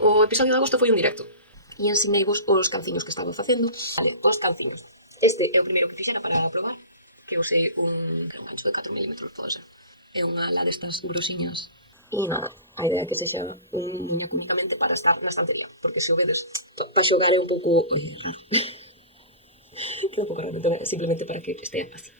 o episodio de agosto foi un directo e ensineivos os canciños que estaba facendo. Vale, os canciños. Este é o primeiro que fixera para probar, que usei un gancho de 4 mm, pode ser. É unha ala destas grosiñas. E nada, a idea é que sexa un muñeco únicamente para estar na estantería, porque se o vedes para xogar é un pouco raro. Queda un pouco raro, simplemente para que este así.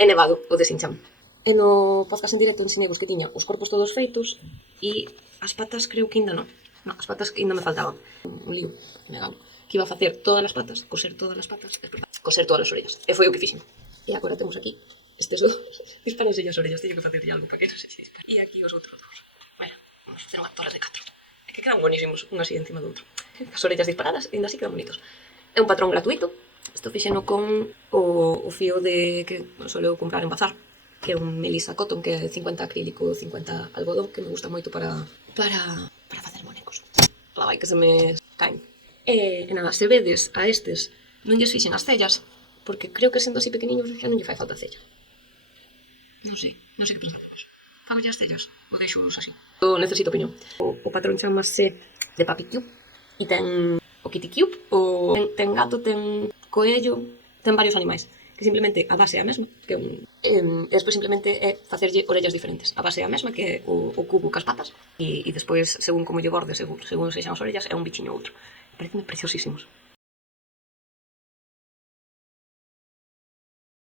É nevado o desinchame. E no podcast en directo ensinei-vos que tiña os corpos todos feitos e as patas creo que ainda non. Non, as patas que ainda me faltaban. Un lío, negado. Que iba a facer todas as patas, coser todas as patas, coser todas as orellas. E foi o que fixen. E agora temos aquí estes dos. Dispárense as orellas, teño que facerlle algo para que non se disparen. E aquí os outros dos. Bueno, vamos facer unha torre de 4. É que quedan buenísimos, un así encima do outro. As orellas disparadas, ainda así quedan bonitos. É un patrón gratuito. Isto fixeno con o fío de que soleu comprar en bazar, que é un Melissa Cotton, que é 50 acrílico, 50 algodón, que me gusta moito para facer bonecos. Ai, que se me caen. E nada, se vedes a estes non lles fixen as cellas, porque creo que sendo así pequeniños xa non lle fai falta cella. Non sei que pensamos. Fagolle as cellas ou deixo-os así? Eu necesito opinión. O patrón chamase de Papi Cube e ten o Kitty Cube, ten gato, ten coello, ten varios animais, que simplemente a base é a mesma, que e despois simplemente é facerlle orellas diferentes. A base é a mesma, que é o cubo cas patas, e despois, según como lle borde, según sexan as orellas, é un bichiño outro. Pareceme preciosísimos.